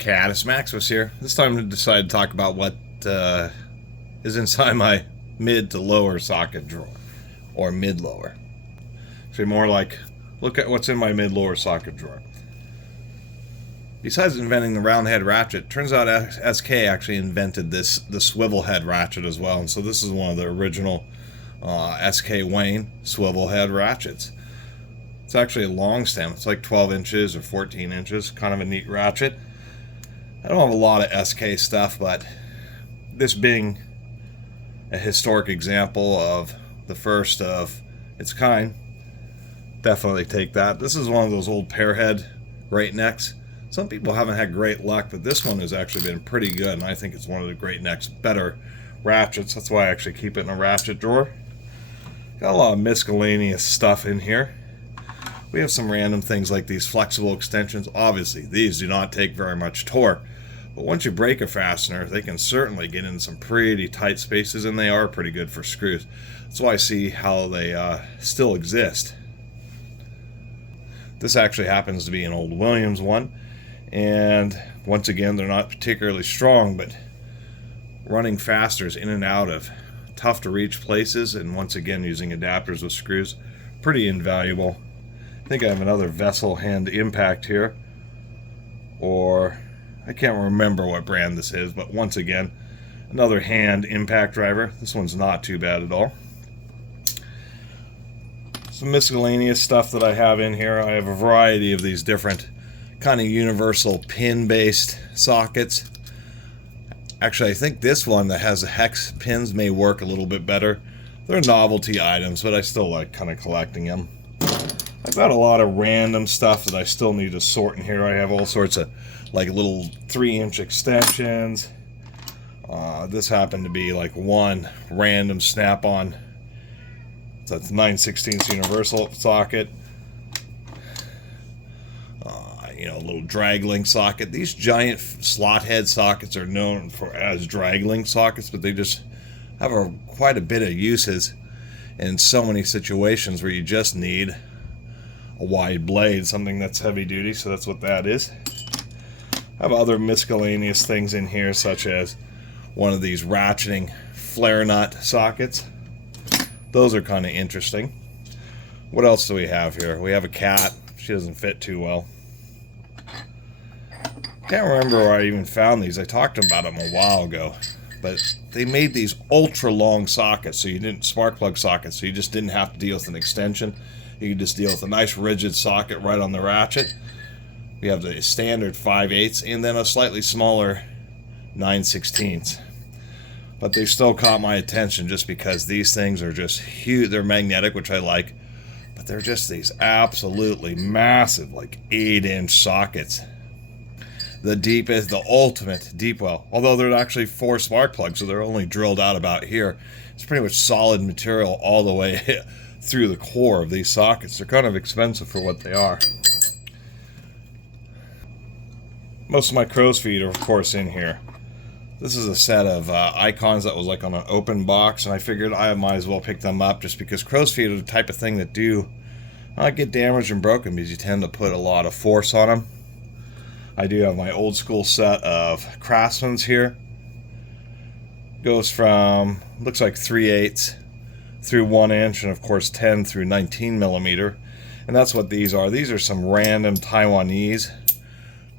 Catus, Maximus here. This time I decided to talk about what is inside my mid to lower socket drawer, or mid-lower. So more like, look at what's in my mid-lower socket drawer. Besides inventing the round head ratchet, turns out SK actually invented the swivel head ratchet as well. And so this is one of the original SK Wayne swivel head ratchets. It's actually a long stem. It's like 12 inches or 14 inches. Kind of a neat ratchet. I don't have a lot of SK stuff, but this being a historic example of the first of its kind, definitely take that. This is one of those old pear head great necks. Some people haven't had great luck, but this one has actually been pretty good, and I think it's one of the great necks better ratchets. That's why I actually keep it in a ratchet drawer. Got a lot of miscellaneous stuff in here. We have some random things like these flexible extensions. Obviously, these do not take very much torque, but once you break a fastener, they can certainly get in some pretty tight spaces, and they are pretty good for screws. That's why I see how they still exist. This actually happens to be an old Williams one, and once again, they're not particularly strong, but running fasteners in and out of tough to reach places, and once again using adapters with screws, pretty invaluable. I think I have another vessel hand impact here, or I can't remember what brand this is, but once again, another hand impact driver. This one's not too bad at all. Some miscellaneous stuff that I have in here. I have a variety of these different kind of universal pin-based sockets. Actually, I think this one that has the hex pins may work a little bit better. They're novelty items, but I still like kind of collecting them. I've got a lot of random stuff that I still need to sort in here. I have all sorts of like little 3-inch extensions. This happened to be like one random snap-on. So that's 9/16 universal socket. You know, a little drag link socket. These giant slot head sockets are known as drag link sockets, but they just have quite a bit of uses in so many situations where you just need a wide blade, something that's heavy duty, so that's what that is. I have other miscellaneous things in here, such as one of these ratcheting flare nut sockets. Those are kind of interesting. What else do we have here? We have a cat. She doesn't fit too well. Can't remember where I even found these. I talked about them a while ago, but they made these ultra long sockets, so you didn't spark plug sockets, so you just didn't have to deal with an extension. You could just deal with a nice rigid socket right on the ratchet. We have the standard 5/8 and then a slightly smaller 9/16. But they still caught my attention just because these things are just huge. They're magnetic, which I like, but they're just these absolutely massive, like 8-inch sockets. The deepest, the ultimate deep well. Although they're actually 4 spark plugs, so they're only drilled out about here. It's pretty much solid material all the way through the core of these sockets. They're kind of expensive for what they are. Most of my crow's feet are, of course, in here. This is a set of icons that was like on an open box, and I figured I might as well pick them up just because crow's feet are the type of thing that do get damaged and broken because you tend to put a lot of force on them. I do have my old school set of Craftsman's here. Goes from, looks like 3/8 through 1 inch, and of course 10 through 19 millimeter. And that's what these are. These are some random Taiwanese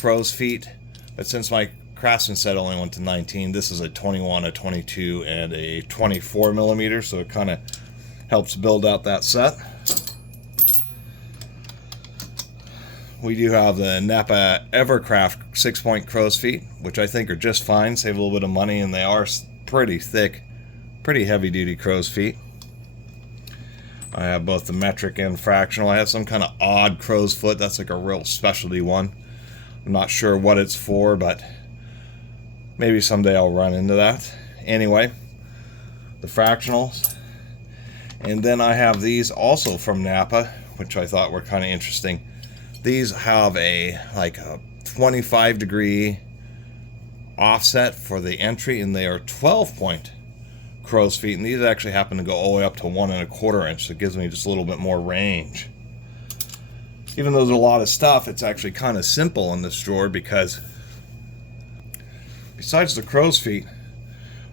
crow's feet. But since my Craftsman set only went to 19, this is a 21, a 22, and a 24 millimeter. So it kind of helps build out that set. We do have the Napa Evercraft 6-point crow's feet, which I think are just fine, save a little bit of money, and they are pretty thick, pretty heavy-duty crow's feet. I have both the metric and fractional. I have some kind of odd crow's foot. That's like a real specialty one. I'm not sure what it's for, but maybe someday I'll run into that. Anyway, the fractionals. And then I have these also from Napa, which I thought were kind of interesting. These have a 25-degree offset for the entry, and they are 12-point crow's feet, and these actually happen to go all the way up to 1 1/4 inch, so it gives me just a little bit more range. Even though there's a lot of stuff, it's actually kind of simple in this drawer because besides the crow's feet,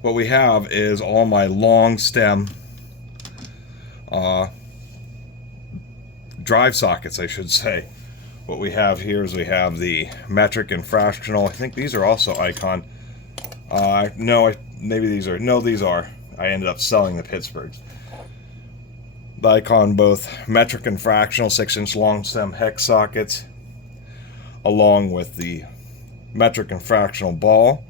what we have is all my long stem drive sockets, I should say. What we have here is we have the metric and fractional. I think these are also Icon. No, maybe these are. No, these are. I ended up selling the Pittsburghs. The Icon, both metric and fractional 6-inch long stem hex sockets, along with the metric and fractional ball.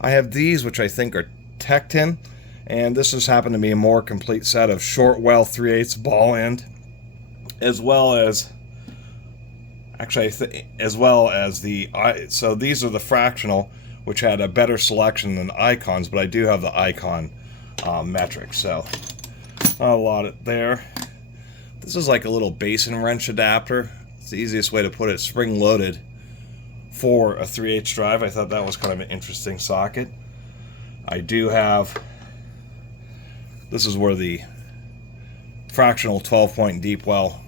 I have these, which I think are Tecton, and this has happened to be a more complete set of short well 3/8 ball end, as well as so these are the fractional, which had a better selection than the Icons, but I do have the Icon metric, so not a lot there. This is like a little basin wrench adapter. It's the easiest way to put it, spring loaded for a 3/8 drive. I thought that was kind of an interesting socket. I do have, this is where the fractional 12-point deep well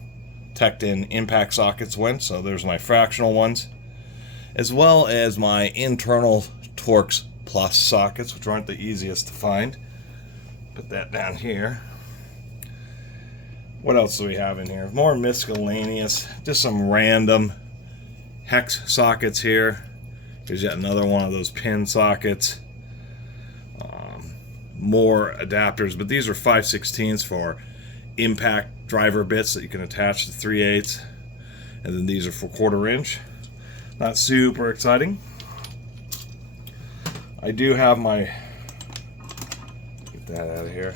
Tecton impact sockets went, so there's my fractional ones, as well as my internal Torx Plus sockets, which aren't the easiest to find. Put that down here. What else do we have in here? More miscellaneous, just some random hex sockets here. Here's yet another one of those pin sockets. More adapters, but these are 5/16 for impact driver bits that you can attach to 3/8, and then these are for 1/4 inch. Not super exciting. I do have my, get that out of here,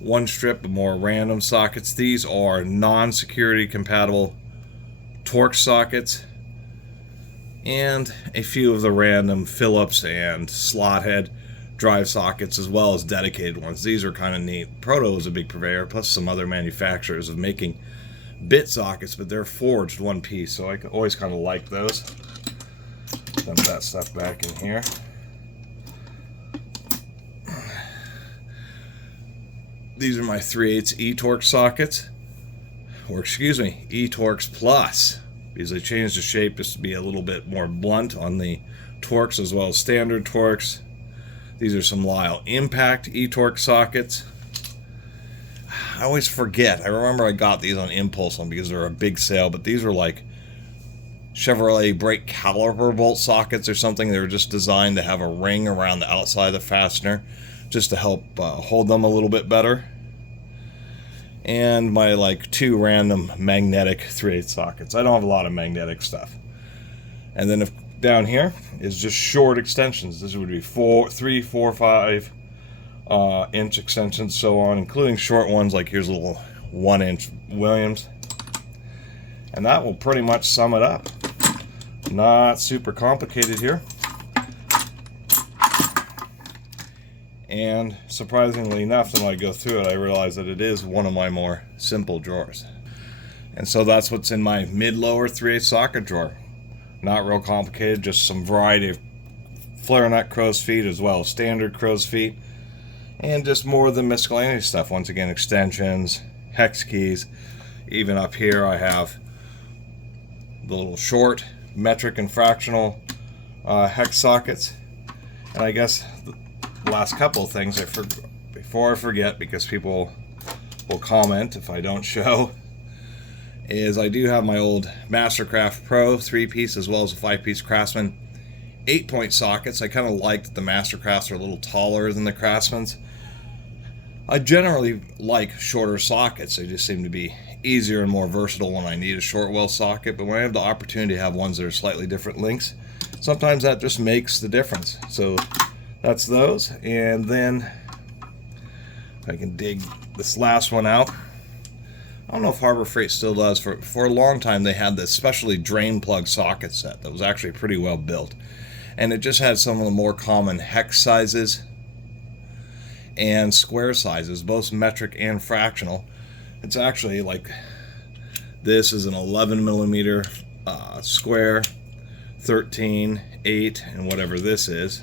one strip of more random sockets. These are non-security compatible Torx sockets, and a few of the random Phillips and slot head drive sockets, as well as dedicated ones. These are kind of neat. Proto is a big purveyor, plus some other manufacturers of making bit sockets, but they're forged one piece, so I always kind of like those. Dump that stuff back in here. These are my 3/8 E-Torx sockets, or excuse me, E-Torx Plus, because I changed the shape just to be a little bit more blunt on the Torx as well as standard Torx. These are some Lyle Impact E-Torx sockets. I always forget. I remember I got these on impulse because they're a big sale, but these are like Chevrolet brake caliper bolt sockets or something. They were just designed to have a ring around the outside of the fastener just to help hold them a little bit better. And my like 2 random magnetic 3/8 sockets. I don't have a lot of magnetic stuff. And then down here is just short extensions. This would be 3, 4, 5 inch extensions, so on, including short ones like here's a little 1-inch Williams. And that will pretty much sum it up. Not super complicated here. And surprisingly enough, when I go through it, I realize that it is one of my more simple drawers. And so that's what's in my mid-lower 3/8 socket drawer. Not real complicated, just some variety of flare nut crow's feet as well as standard crow's feet. And just more of the miscellaneous stuff. Once again, extensions, hex keys. Even up here I have the little short metric and fractional hex sockets. And I guess the last couple of things before I forget, because people will comment if I don't show, is I do have my old Mastercraft Pro 3-piece as well as a 5-piece Craftsman 8-point sockets. I kind of like that the Mastercrafts are a little taller than the Craftsmans. I generally like shorter sockets. They just seem to be easier and more versatile when I need a short well socket, but when I have the opportunity to have ones that are slightly different lengths, sometimes that just makes the difference. So that's those. And then if I can dig this last one out, I don't know if Harbor Freight still does. For a long time they had this specially drain plug socket set that was actually pretty well built, and it just had some of the more common hex sizes and square sizes, both metric and fractional. It's actually like, this is an 11mm square, 13, 8, and whatever this is,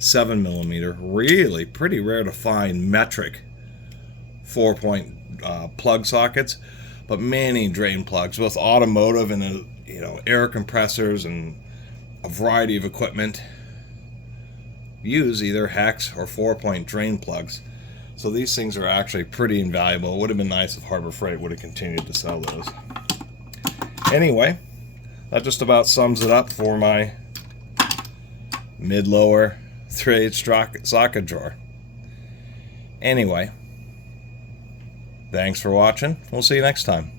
7mm. Really pretty rare to find metric 4-point plug sockets, but many drain plugs, both automotive and air compressors and a variety of equipment use either hex or 4-point drain plugs. So these things are actually pretty invaluable. It would have been nice if Harbor Freight would have continued to sell those. Anyway, that just about sums it up for my mid-lower 3/8 socket drawer. Anyway, thanks for watching. We'll see you next time.